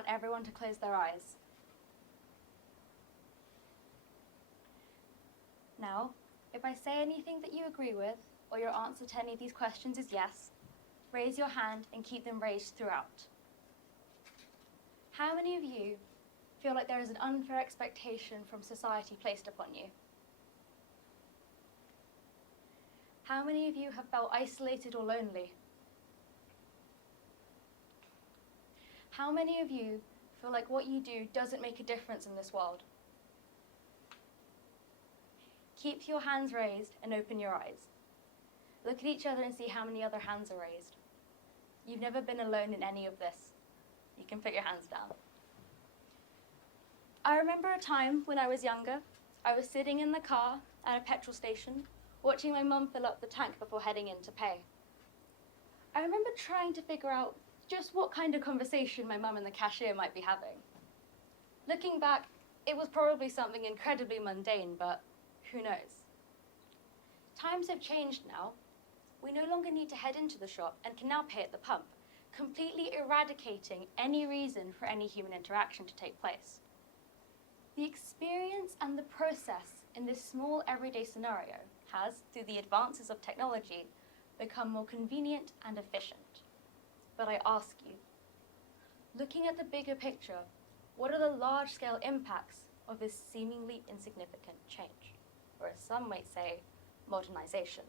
want everyone to close their eyes. Now, if I say anything that you agree with, or your answer to any of these questions is yes, raise your hand and keep them raised throughout. How many of you feel like there is an unfair expectation from society placed upon you? How many of you have felt isolated or lonely? How many of you feel like what you do doesn't make a difference in this world? Keep your hands raised and open your eyes. Look at each other and see how many other hands are raised. You've never been alone in any of this. You can put your hands down. I remember a time when I was younger. I was sitting in the car at a petrol station, watching my mum fill up the tank before heading in to pay. I remember trying to figure out just what kind of conversation my mum and the cashier might be having. Looking back, it was probably something incredibly mundane, but who knows? Times have changed now. We no longer need to head into the shop and can now pay at the pump, completely eradicating any reason for any human interaction to take place. The experience and the process in this small everyday scenario has, through the advances of technology, become more convenient and efficient. But I ask you, looking at the bigger picture, what are the large-scale impacts of this seemingly insignificant change, or as some might say, modernization?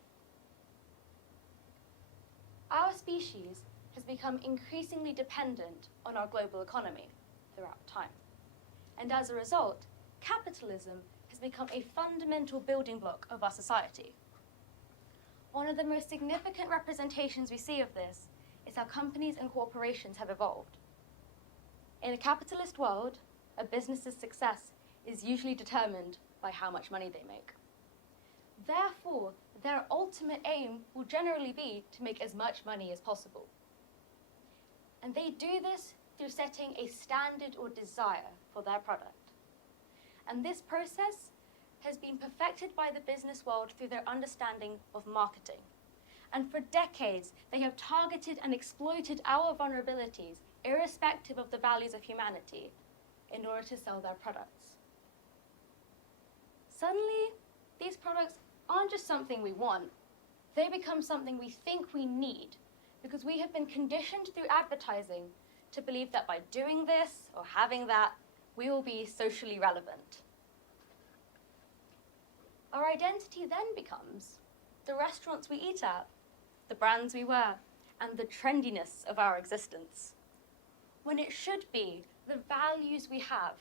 Our species has become increasingly dependent on our global economy throughout time. And as a result, capitalism has become a fundamental building block of our society. One of the most significant representations we see of this is how companies and corporations have evolved. In a capitalist world, a business's success is usually determined by how much money they make. Therefore, their ultimate aim will generally be to make as much money as possible. And they do this through setting a standard or desire for their product. And this process has been perfected by the business world through their understanding of marketing. And for decades, they have targeted and exploited our vulnerabilities, irrespective of the values of humanity, in order to sell their products. Suddenly, these products aren't just something we want. They become something we think we need, because we have been conditioned through advertising to believe that by doing this or having that, we will be socially relevant. Our identity then becomes the restaurants we eat at, the brands we wear, and the trendiness of our existence, when it should be the values we have,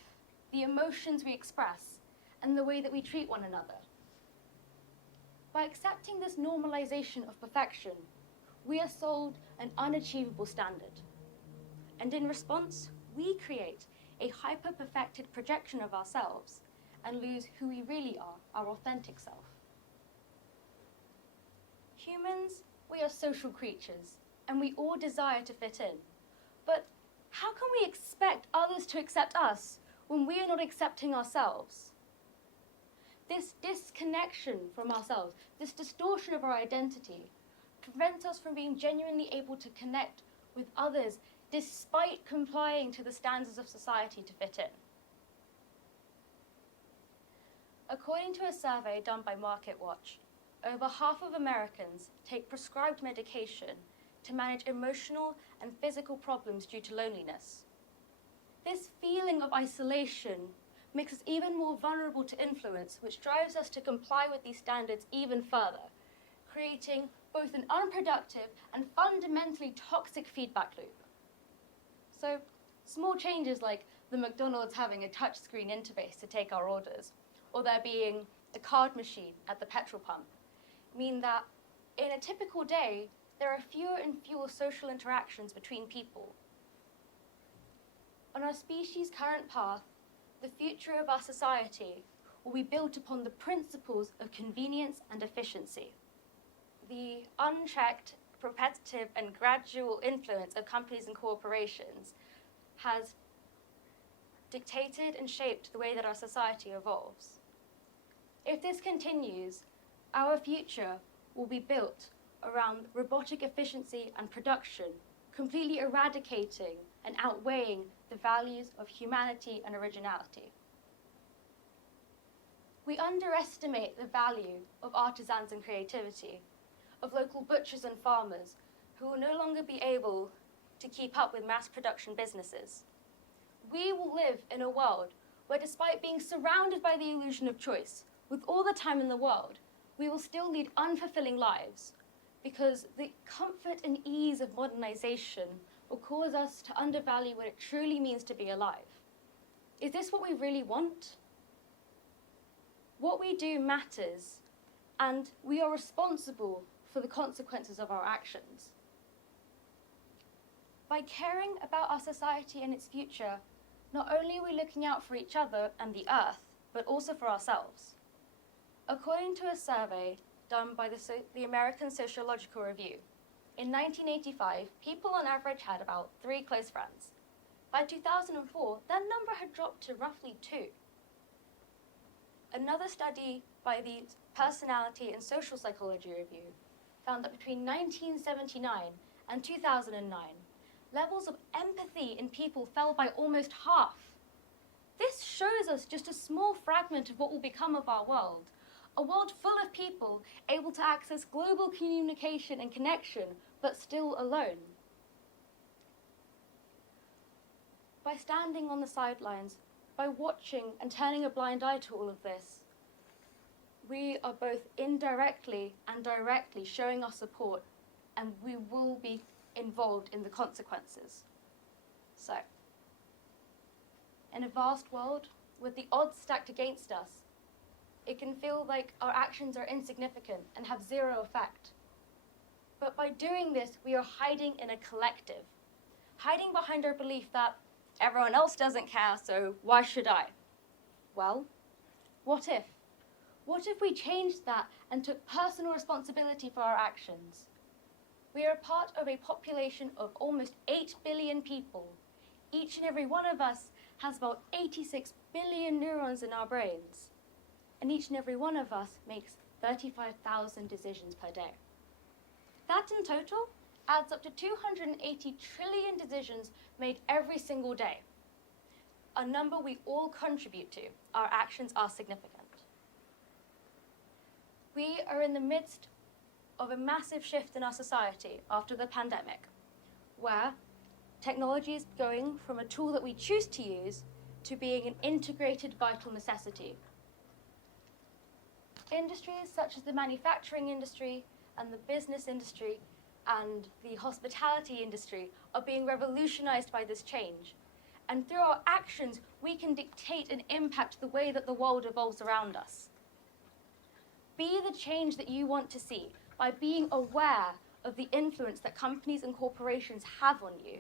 the emotions we express, and the way that we treat one another. By accepting this normalization of perfection, we are sold an unachievable standard. And in response, we create a hyper-perfected projection of ourselves and lose who we really are, our authentic self. Humans, we are social creatures, and we all desire to fit in. But how can we expect others to accept us when we are not accepting ourselves? This disconnection from ourselves, this distortion of our identity, prevents us from being genuinely able to connect with others despite complying to the standards of society to fit in. According to a survey done by MarketWatch, over half of Americans take prescribed medication to manage emotional and physical problems due to loneliness. This feeling of isolation makes us even more vulnerable to influence, which drives us to comply with these standards even further, creating both an unproductive and fundamentally toxic feedback loop. So, small changes like the McDonald's having a touchscreen interface to take our orders, or there being a card machine at the petrol pump, mean that in a typical day, there are fewer and fewer social interactions between people. On our species' current path, the future of our society will be built upon the principles of convenience and efficiency. The unchecked, repetitive, and gradual influence of companies and corporations has dictated and shaped the way that our society evolves. If this continues, our future will be built around robotic efficiency and production, completely eradicating and outweighing the values of humanity and originality. We underestimate the value of artisans and creativity, of local butchers and farmers who will no longer be able to keep up with mass production businesses. We will live in a world where, despite being surrounded by the illusion of choice, with all the time in the world, we will still lead unfulfilling lives because the comfort and ease of modernization will cause us to undervalue what it truly means to be alive. Is this what we really want? What we do matters, and we are responsible for the consequences of our actions. By caring about our society and its future, not only are we looking out for each other and the earth, but also for ourselves. According to a survey done by the American Sociological Review, in 1985, people on average had about 3 close friends. By 2004, that number had dropped to roughly 2. Another study by the Personality and Social Psychology Review found that between 1979 and 2009, levels of empathy in people fell by almost half. This shows us just a small fragment of what will become of our world, a world full of people able to access global communication and connection, but still alone. By standing on the sidelines, by watching and turning a blind eye to all of this, we are both indirectly and directly showing our support, and we will be involved in the consequences. So, in a vast world with the odds stacked against us, it can feel like our actions are insignificant and have zero effect. But by doing this, we are hiding in a collective, hiding behind our belief that everyone else doesn't care, so why should I? Well, what if? What if we changed that and took personal responsibility for our actions? We are part of a population of almost 8 billion people. Each and every one of us has about 86 billion neurons in our brains. And each and every one of us makes 35,000 decisions per day. That in total adds up to 280 trillion decisions made every single day. A number we all contribute to. Our actions are significant. We are in the midst of a massive shift in our society after the pandemic, where technology is going from a tool that we choose to use to being an integrated vital necessity. Industries such as the manufacturing industry and the business industry and the hospitality industry are being revolutionized by this change. And through our actions, we can dictate and impact the way that the world evolves around us. Be the change that you want to see by being aware of the influence that companies and corporations have on you.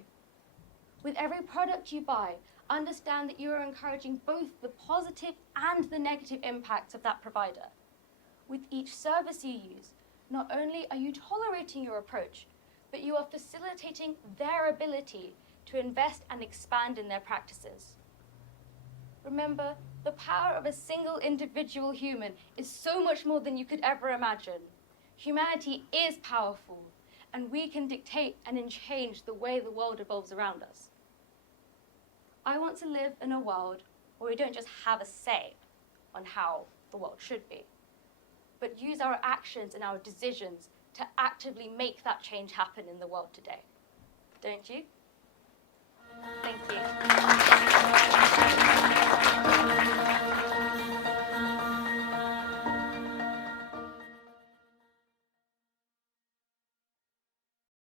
With every product you buy, understand that you are encouraging both the positive and the negative impacts of that provider. With each service you use, not only are you tolerating your approach, but you are facilitating their ability to invest and expand in their practices. Remember, the power of a single individual human is so much more than you could ever imagine. Humanity is powerful, and we can dictate and change the way the world evolves around us. I want to live in a world where we don't just have a say on how the world should be, but use our actions and our decisions to actively make that change happen in the world today. Don't you?